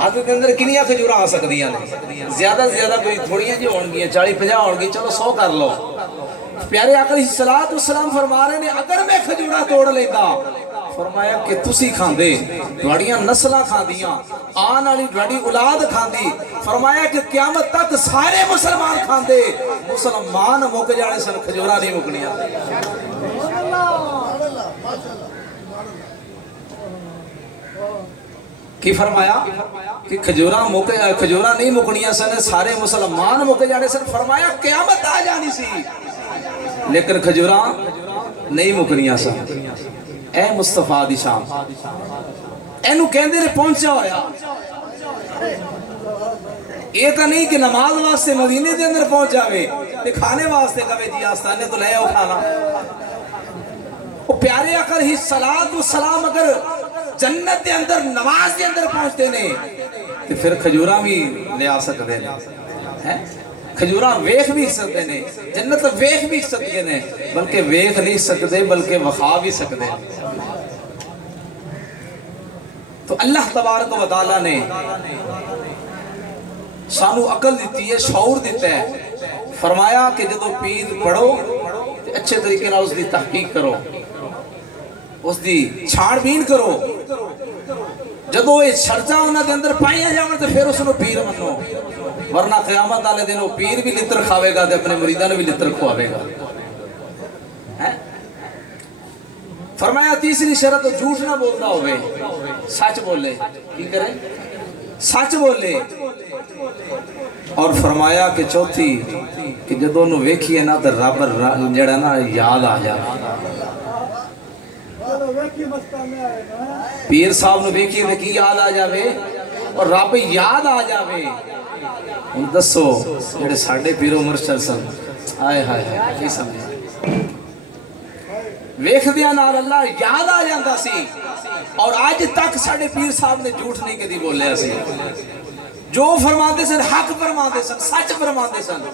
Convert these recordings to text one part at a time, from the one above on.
ہاتھ کے اندر کنیاں کھجورا آ سکتی ہیں زیادہ سے زیادہ کوئی تھوڑیاں جی ہون گی 40-50 ہون گی چلو 100 کر لو پیارے آقا علیہ السلام فرما رہے ہیں اگر میں کھجورا توڑ لیتا فرمایا کہ تسی کھاندے دوڑیاں نسلہ کھاندیاں آن والی دوڑی اولاد کھاندی فرمایا کہ قیامت تک سارے مسلمان کھاندے مسلمان موک جانے سن کھجورا نہیں مکنیاں کی فرمایا کہ کھجورا نہیں مکنیاں سن سارے مسلمان موک جانے سن فرمایا قیامت آ جانی سی لیکن کھجورا نہیں مکنیاں سن اے مصطفیٰ دی شام اینو کہندے نے پہنچا ہویا یہ تو نہیں کہ نماز واسطے مدینے دے اندر پہنچ جاوے تے کھانے واسطے کبھی جی آستانے تو لے آؤ کھانا وہ پیارے آقا علیہ السلام اگر جنت دے اندر نماز دے اندر پہنچتے نے تے پھر کھجورا بھی لے آ سکتے ہیں کھجورا ویخ بھی سکتے ہیں جنت ویخ بھی سکتے ہیں بلکہ ویخ نہیں سکتے بلکہ وخا بھی سکتے ہیں تو اللہ تبارک و تعالیٰ نے سانو عقل دیتی ہے شعور دیتا ہے فرمایا کہ جدو پیر پڑھو اچھے طریقے نہ اس دی تحقیق کرو اس دی چھاڑ بین کرو جدو یہ شرطہ انہاں دے اندر پائیاں جاؤں تو پھر اس نے پیر منو ورنہ قیامت والے دن وہ پیر بھی لتر کھاوے گا تے اپنے مریدان بھی لتر کھواوے گا فرمایا تیسری شرط جھوٹ نہ بولتا ہوئے سچ بولے کی کرے سچ بولے اور فرمایا کہ چوتھی کہ جدو انہوں ویکھیے نا تو رب جڑا نا یاد آ جائے پیر صاحب نے ویکھیے تو کی یاد آ جاوے اور رب یاد آ جاوے ان دسو جڑے ساڑھے پیرو مرشد سن آئے ہائے کی سمجھے ویکھ دیا نال اللہ یاد آ جاندہ سی اور آج تک ساڑھے پیر صاحب نے جھوٹ نہیں کدی بولے سی جو فرماتے سن حق فرماتے سن سچ فرماتے سن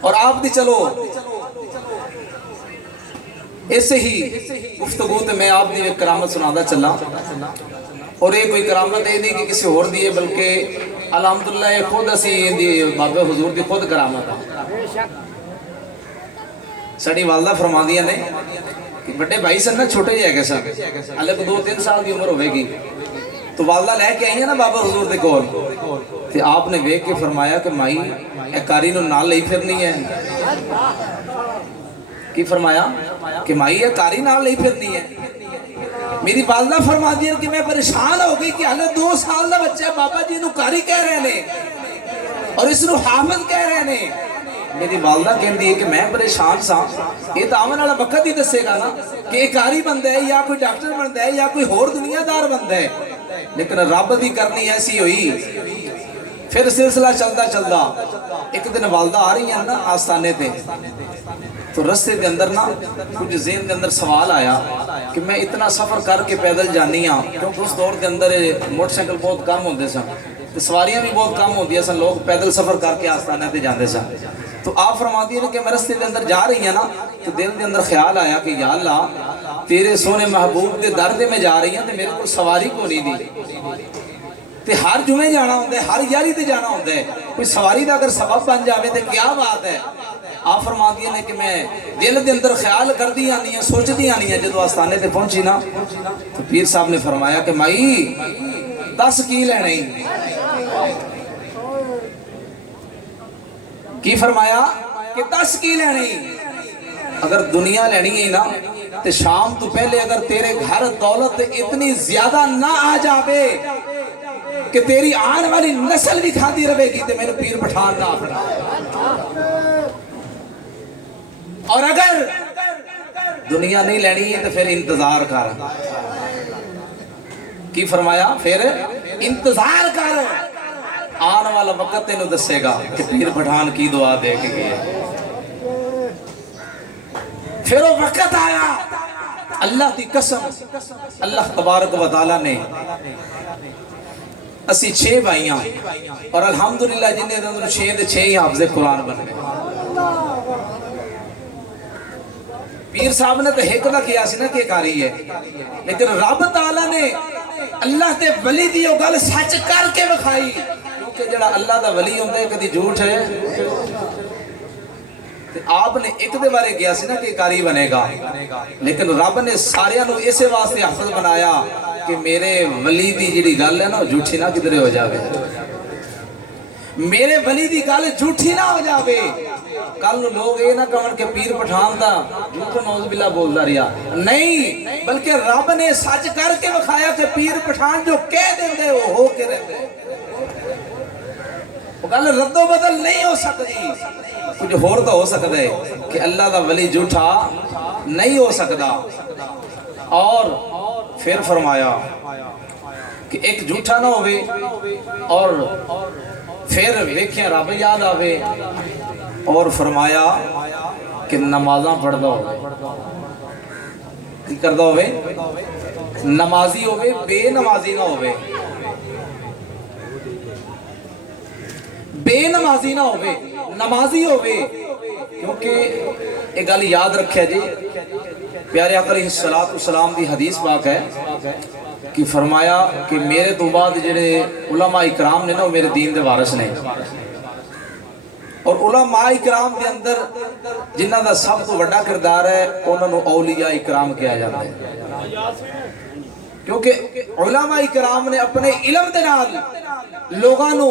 اور آپ دی چلو ایسے ہی گفتگو تے میں آپ دی ایک کرامت سنادا چلا اور یہ کوئی کرامت ہے نہیں کہ کسی اور دیئے بلکہ الحمدللہ یہ خود اسی بابے حضور دی خود کرامت ہے سڑی والدہ فرما دیا نے کہ بڑے بھائی سن نا چھوٹے ہی ہے کیسا اللہ کو 2-3 سال دی عمر ہوئے گی تو والدہ لے کے آئی ہیں نا بابا حضور دے کول تو آپ نے ویک کے فرمایا کہ مائی اے کاری نو نال لئی پھرنی ہے کی فرمایا کہ مائی اے کاری نال لئی پھرنی ہے میری والدہ فرما دیا کہ میں پریشان ہو گئی کہ حالت 2 سال دا بچہ بابا جی نو کاری کہہ رہے نے اور اس نو حافظ کہہ رہے نے میری والدہ کہن دی ہے کہ میں پریشان سا یہ تو آمن والا وقت ہی دسے گا نا کہ ایک کاری بندہ ہے یا کوئی ڈاکٹر بندہ ہے یا کوئی اور دنیا دار بندہ ہے لیکن رب بھی کرنی ایسی ہوئی پھر سلسلہ چلتا ایک دن والدہ آ رہی ہیں نا آستانے تھے تو رستے دے اندر نا کچھ ذہن دے اندر سوال آیا کہ میں اتنا سفر کر کے پیدل جانی ہاں کیونکہ اس دور دے اندر موٹر سائیکل بہت کم ہوندے سن سواریاں بھی بہت کم ہوندی سن لوگ پیدل سفر کر کے آستانے تے جاندے سن تو آپ فرما دیئے کہ میں رستے دے اندر جا رہی ہیں نا تو دل دے اندر خیال آیا کہ یا اللہ تیرے سونے محبوب دے در دے میں جا رہی ہیں تو میرے کو سواری کو نہیں دی تے ہر جمعے جانا ہوندے ہر یاری تے جانا ہوندے کوئی سواری دا اگر سبب بن جاوے تے کیا بات ہے آپ فرما دیئے نے کہ میں دل دے اندر خیال کر دی آنی ہیں سوچ دی آنی ہیں جدو آستانے تے پہنچی نا تو پیر صاحب نے فرمایا کہ مائی 10 کی لینے کی فرمایا کہ 10 کی لینی اگر دنیا لینی ہے نا تو شام تو پہلے اگر تیرے گھر دولت اتنی زیادہ نہ آ جاوے کہ تیری آن والی نسل بھی کھاتی رہے گی تو میرے پیر پٹھان نہ اپنا اور اگر دنیا نہیں لینی ہے تو پھر انتظار کر کی فرمایا پھر انتظار کر آن والا وقت تینوں دسے گا کہ پیر پٹھان کی دعا دے کے گئے پھر وہ وقت آیا اللہ دی قسم اللہ تبارک و تعالیٰ نے اسی 6 بھائیاں اور الحمدللہ جنہیں اندر 6 دے 6 ہی حافظ قرآن بن گئے پیر صاحب نے تو حکمہ کیا سی نا کہ کاری ہے لیکن رب تعالیٰ نے اللہ تے ولی دی او گل سچ کر کے وکھائی کیونکہ جڑا اللہ دا ولی ہوندا ہے کدی جھوٹ ہے تے آپ نے ایک دے بارے گیا سی نا کہ قاری بنے گا لیکن رب نے سارے نو اسے واسطے حافظ بنایا کہ میرے ولی دی جڑی گل ہے نا جھوٹی نہ کدھر ہو جاوے میرے ولی دی گل جھوٹی نہ ہو جاوے کل لوگ یہ نہ کہن کہ پیر پٹھان دا جھوٹ نوز باللہ بولدا رہیا نہیں بلکہ رب نے سچ کر کے وکھایا کہ پیر پٹھان جو کہہ دیندے وہ ہو کے رہندے وہ گل رد و بدل نہیں ہو سکتی کچھ ہور تو ہو سکتا ہے کہ اللہ دا ولی جھوٹا نہیں ہو سکتا اور پھر فرمایا کہ ایک جھوٹا نہ ہوئے اور پھر ویکھیں رب یاد آوے اور فرمایا کہ نمازاں پڑھدا ہوئے کی کردا ہوئے نمازی ہوئے بے نمازی نہ ہوئے بے نمازی نہ ہوئے نمازی ہوئے کیونکہ ایک گل یاد رکھے جی پیارے آقا علیہ السلام دی حدیث پاک ہے کہ فرمایا کہ میرے تو بعد جڑے علماء اکرام نے نا وہ میرے دین دے وارث نے اور علماء اکرام دے اندر جنہ دا سب تو بڑا کردار ہے انہوں نے اولیاء اکرام کیا جاتا ہے کیونکہ علماء اکرام نے اپنے علم دے نال لوگاں نو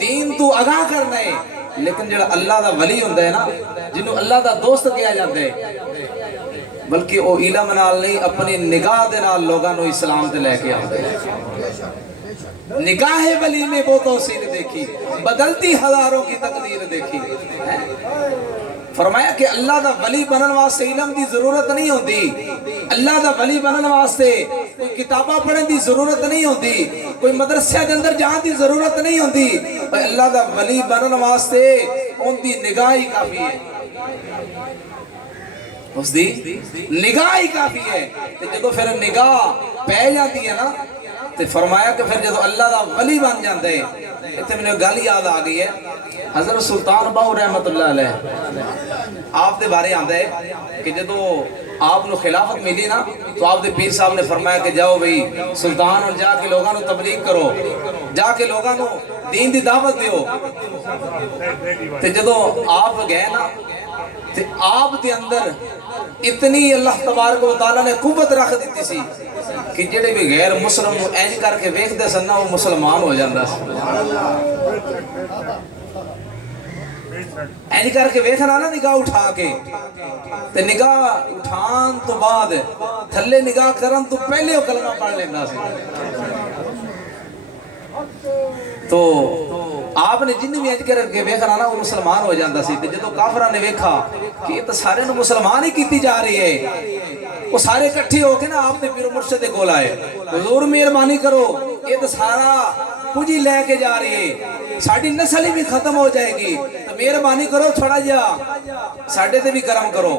دین تو آگاہ کرنا ہے لیکن جڑا اللہ دا ولی ہوندا ہے نا جنوں اللہ دا دوست کیا جاتا ہے بلکہ وہ علم نال نہیں اپنی نگاہ دے نال لوگاں نو اسلام تے لے کے آتے ہیں نگاہ ولی میں وہ توسیع دیکھی بدلتی ہزاروں کی تقدیر دیکھی فرمایا کہ اللہ دا ولی بنن واسطے علم دی ضرورت نہیں ہوندی اللہ دا ولی بنن واسطے کوئی کتاباں پڑھن دی ضرورت نہیں ہوندی کوئی مدرسے دے اندر جان دی ضرورت نہیں ہوندی اللہ دا ولی بنن واسطے ان دی نگاہ ہی کافی ہے اس دی نگاہ ہی کافی ہے جدو پھر نگاہ پہ جاتی ہے نا تو فرمایا کہ پھر جدو اللہ دا ولی بن جاندے اتنے میں نے گل یاد آ گئی ہے حضرت سلطان باہو رحمت اللہ علیہ آپ دے بارے آندہ ہے کہ جدو آپ نو خلافت ملی نا تو آپ دے پیر صاحب نے فرمایا کہ جاؤ بھئی سلطان اور جا کے لوگاں نو تبلیغ کرو جا کے لوگاں نو دین دی دعوت دیو تو جدو آپ گئے نا تو آپ دے اندر اتنی اللہ تبارک و تعالیٰ نے قوت رکھ دیتی سی کہ جڑے بھی غیر مسلم اینج کر کے ویکھ دے سن وہ مسلمان ہو جاندہ سی اینج کر کے ویکھنا نا نگاہ اٹھا کے تے نگاہ اٹھان تو بعد تھلے نگاہ کرن تو پہلے وہ کلمہ پڑھ لینا سی تو آپ نے جن بھی اینج کر کے ویکھنا نا وہ مسلمان ہو جاندہ سی جدو کافرہ نے ویکھا کہ یہ تو سارے نو مسلمان ہی کیتی جا رہی ہے وہ سارے کٹھی ہو کے نا آپ نے پیر مرشد کول آئے حضور مہربانی کرو یہ تو سارا کچھ ہی لے کے جا رہی ہے ساڑی نسل ہی بھی ختم ہو جائے گی تو مہربانی کرو تھوڑا جا ساڑے تے بھی کرم کرو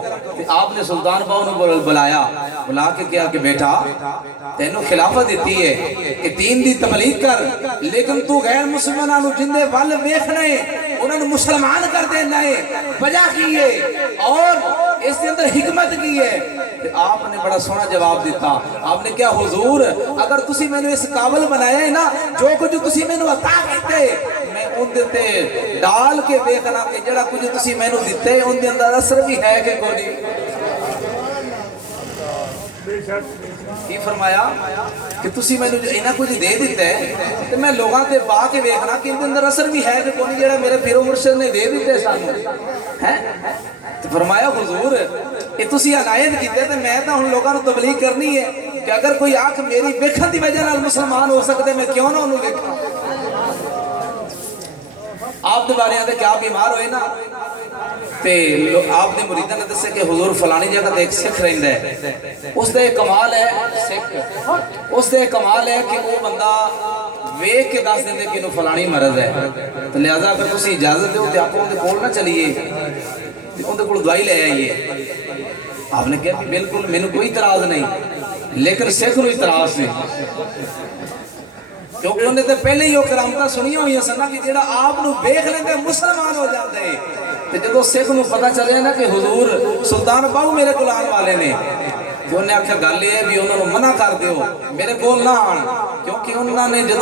آپ نے سلطان باہو نے بلایا بلا کے کیا کہ بیٹا تینوں خلافت دیتی ہے کہ دین دی تبلیغ کر لیکن تو غیر مسلمانوں جندے وال ویکھنے انہوں نے مسلمان کر دینا ہے وجہ کی ہے اور اس کے اندر حکمت کی ہے آپ نے بڑا سونا جواب دیتا آپ نے کیا حضور اگر تسی میں نے اس قابل بنایا ہے نا جو کچھ تسی میں نے عطا کیتے میں ان دیتے ڈال کے دیکھنا کہ جڑا کچھ تسی میں نے دیتے ان دے اندر اثر بھی ہے کہ کوئی کی فرمایا کہ تسی میں نے اینا کچھ دے دیتا ہے تو میں لوگاں تے پا کے دیکھنا کہ ان دے اندر اثر بھی ہے کہ کوئی جڑا میرے پیرو مرشد نے دے دیتے سانوں تو فرمایا حضور یہ تسی عنایت کیتے تو میں تو ان لوگاں نو تبلیغ کرنی ہے کہ اگر کوئی آنکھ میری ویکھن دی وجہ نال مسلمان ہو سکتے میں کیوں نہ انہوں ویکھاں آپ دے بارے آتے کہ آپ بیمار ہوئے نا تے آپ نے مریدہ نے دسے کہ حضور فلانی جگہ تے ایک سکھ رہندہ ہے اس دے کمال ہے سکھ اس دے کمال ہے کہ وہ بندہ ویک کے دس دن دے کہ انہوں فلانی مرض ہے تو لہذا اگر تسی اجازت دے ہو تو آپ کو ان دے کول نہ چلیے ان دے کول دوائی لے آئیے آپ نے کہا بالکل میں نے کوئی اعتراض نہیں لیکن سکھ نو اعتراض سے کیونکہ انہوں نے پہلے ہی وہ کرامتہ سنی ہوئی ہیں سنا کہ جیڑا آپ نو بیخ لیندے مسلمان ہو جاندے تو جدو سکھ نو پتہ چلے نا کہ حضور سلطان باہو میرے کلان والے نے تو انہیں آکھا گل یہ بھی انہوں نے منع کر دیو میرے کول نہ آن کیونکہ انہوں نے